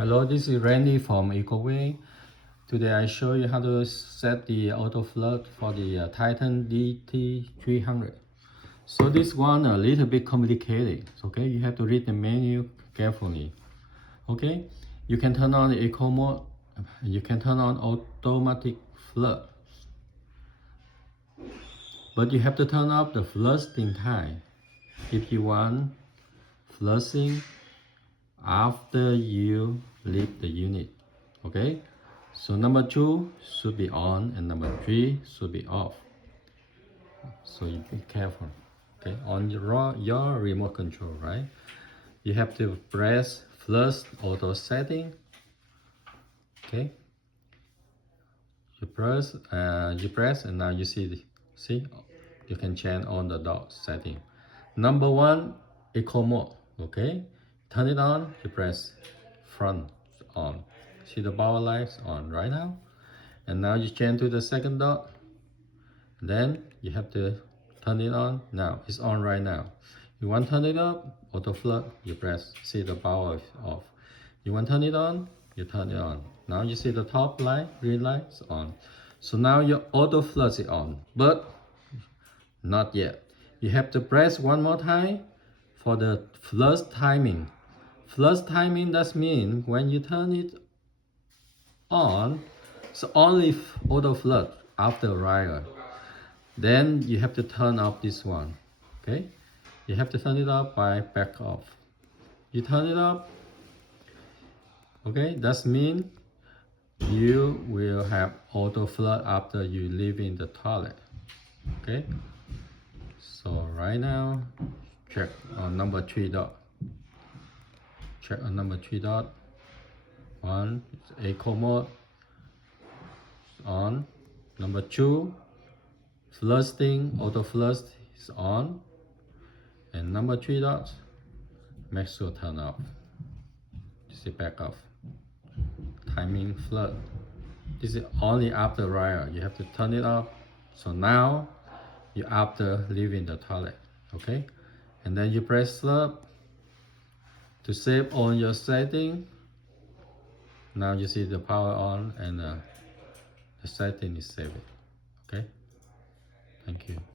Hello, this is Randy from Ecoway. Today I show you how to set the auto flood for the Titan DT 300. So this one a little bit complicated. Okay, you have to read the menu carefully. Okay, you can turn on the eco mode. You can turn on automatic flood, but you have to turn off the flushing time if you want flushing after you leave the unit. Okay, so number 2 should be on and number 3 should be off, so you be careful. Okay, on your remote control, right, you have to press flush auto setting. Okay, you press and now you see you can change on the dot setting. Number 1, eco mode. Okay, turn it on, you press front on. See the power lights on right now, and now you change to the second dot, then you have to turn it on. Now it's on right now. You want to turn it up, auto flood, you press, see the power is off. You want to turn it on, you turn it on. Now you see the top light, green light is on. So now your auto flood is on, but not yet. You have to press one more time for the flush timing. Flush timing does mean when you turn it on, so only auto flood after arrival. Then you have to turn off this one. Okay, you have to turn it off by back off. You turn it off. Okay, that means you will have auto flood after you leave in the toilet. Okay, so right now check on number 3 dot. Check on number 3 dot. 1 is eco mode on. Number 2, flushing auto flush is on, and number 3 dots, make sure turn off. See back off. Timing flood. This is only after arrival. You have to turn it off. So now you after leaving the toilet. Okay, and then you press flood to save on your setting. Now you see the power on and the setting is saved. Okay, thank you.